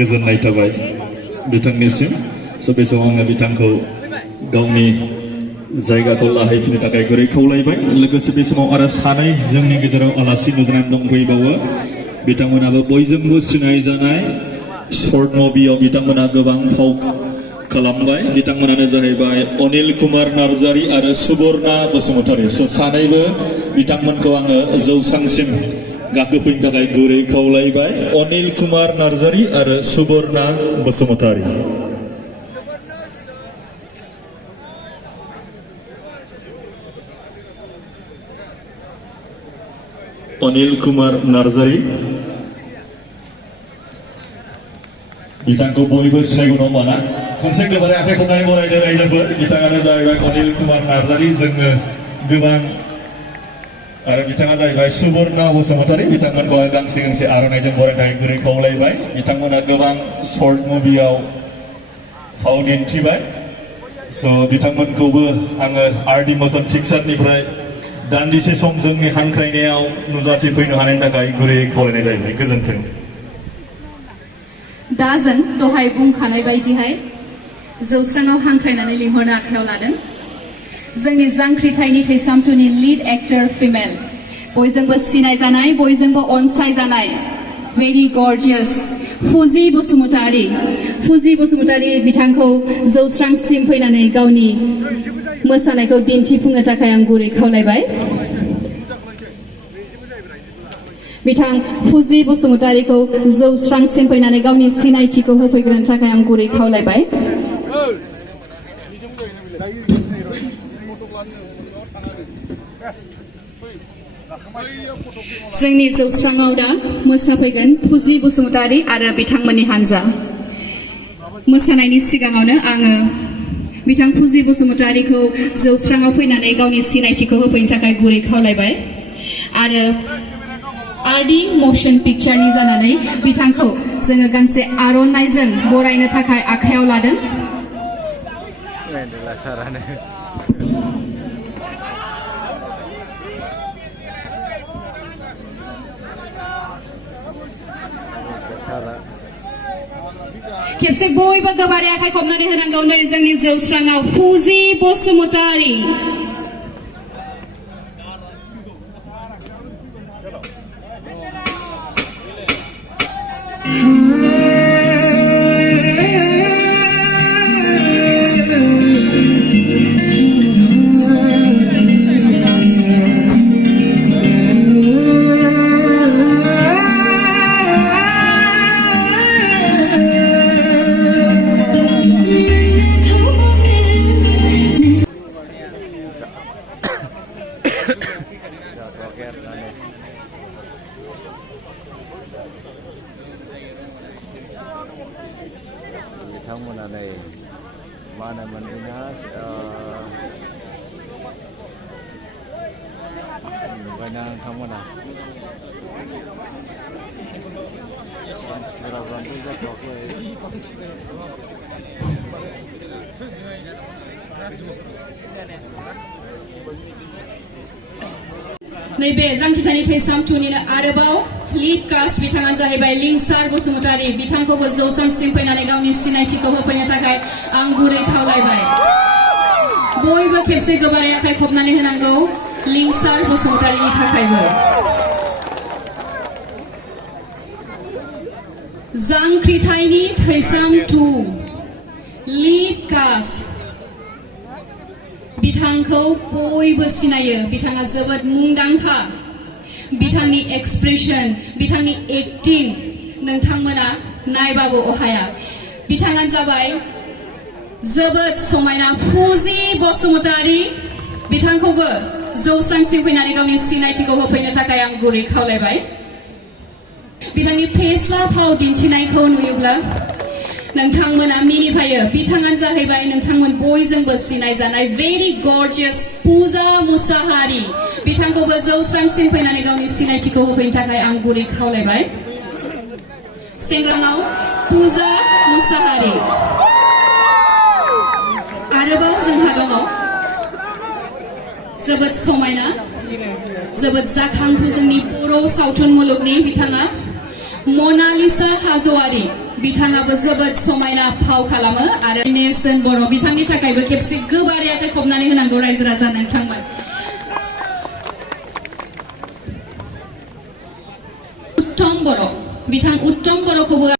गोजोननाय थाबाय बिथांनिसिम स' बे समाव आङो बिथांखौ गावनि जायगाखौ लाहैफिननो थाखाय गुरै खावलायबाय लोगोसे बे समाव आरो सानै जोंनि गेजेराव आलासि नुजानानै दंफैबावो बिथांमोनाबो बयजोंबो सिनायजानाय शर्ट मुभियाव बिथांमोना गोबां फाव खालामबाय बिथांमोनानो जाहैबाय अनिल कुमार नार्जारी आरो सुबर्णा बसुमतारी स' सानैबो बिथांमोनखौ आङो जौसांसिम गाखोफैनो थाखाय गुरै खावलायबाय अनिल कुमार नार्जारी आरो सुबर्णा बसुमतारी अनिल कुमार नार्जारी बिथांखौ बयबो सिनायगौ नङा ना खनसे गोबारै आखाइ खबनानै बरायदों रायजोफोर बिथाङानो जाहैबाय अनिल कुमार नार्जारी जोङो गोबां आरो बिथाङा जाहैबाय सुबर्णा बसुमतारी बिथांमोनखौ गांसे गांसे आर'नाइजों बरायनाय गुरै खावलायबाय बिथांमोना गोबां शर्ट मुभियाव फाव दिन्थिबाय स' बिथांमोनखौबो आङो आरडि मोशन पिक्चारनिफ्राय दान्दिसे सम जोंनि हांख्रायनायाव नुजाथिफैनो हानायनि थाखाय गुरै खावलायनाय जाहैबाय गोजोन्थों दा जों दहाय बुंखानाय बायदिहाय जौस्राङाव हांख्रायनानै लिंहरनो आखायाव लादों जोंनि जांख्रिथायनि थैसामथुनि लिड एक्टर फिमेल बयजोंबो सिनायजानाय बयजोंबो अनसायजानाय भेरि गर्जियास फुजि बसुमतारी बिथांखौ जौस्रांसिम फैनानै गावनि मोसानायखौ दिन्थिफुंनो थाखाय आं गुरै खावलायबाय बिथां फुजि बसुमतारीखौ जौस्रांसिम फैनानै गावनि सिनायथिखौ होफैग्रोनो थाखाय आं गुरै खावलायबाय जोंनि जौस्राङाव दा मोसाफैगोन फुजि बसुमतारी आरो बिथांमोननि हानजा मोसानायनि सिगाङावनो आङो बिथां फुजि बसुमतारीखौ जौस्राङाव फैनानै गावनि सिनायथिखौ होफैनो थाखाय गुरै खावलायबाय आरो आरडि मोशन पिक्चारनि जानानै बिथांखौ जोङो गांसे आर'नाइजों बरायनो थाखाय आखायाव लादों खेबसे बयबो गोबारै आखाइ खबनानै होनांगौ नै जोंनि जौस्राङाव फुजि बसुमतारी बिथांमोना नै मा होनोमोन बेना नुबायना नोंथांमोना मानसिफोराबो जाथ'वाखै नैबे जांख्रिथायनि थैसामथुनिनो आरोबाव लिड कास्ट बिथाङानो जाहैबाय लिंसार बसुमतारी बिथांखौबो जौसांसिम फैनानै गावनि सिनायथिखौ होफैनो थाखाय आं गुरै खावलायबाय बयबो खेबसे गोबारै आखाइ खबनानै होनांगौ लिंसार बसुमतारीनि थाखायबो जांख्रिथायनि थैसामथु लिड कास्ट बिथांखौ बयबो सिनायो बिथाङा जोबोद मुंदांखा बिथांनि एक्सप्रेसन बिथांनि एक्टिं नोंथांमोना नायबाबो अहाया बिथाङानो जाबाय जोबोद समायना फुजि बसुमतारी बिथांखौबो जौस्रांसिम फैनानै गावनि सिनायथिखौ होफैनो थाखाय आं गुरै खावलायबाय बिथांनि फेस्ला फाव दिन्थिनायखौ नुयोब्ला नोंथांमोना मिनिफायो बिथाङानो जाहैबाय नोंथांमोन बयजोंबो सिनायजानाय भेरि गर्जियास पूजा मुसाहारी बिथांखौबो जौस्रांसिम फैनानै गावनि सिनायथिखौ होफैनो थाखाय आं गुरै खावलायबाय सेंग्राङाव पूजा मुसाहारी आरोबाव जोंहा दङ जोबोद समायना जोबोद जाखांफु जोंनि बर' सावथुन मुलुगनि बिथाङा मनालिसा हाज'वारी बिथाङाबो जोबोद समायना फाव खालामो आरो नेरसोन बर' बिथांनि थाखायबो खेबसे गोबारै आखाइ खबनानै होनांगौ रायजो राजा नोंथांमोन। उत्तम बर' बिथां उत्तम बर'खौबो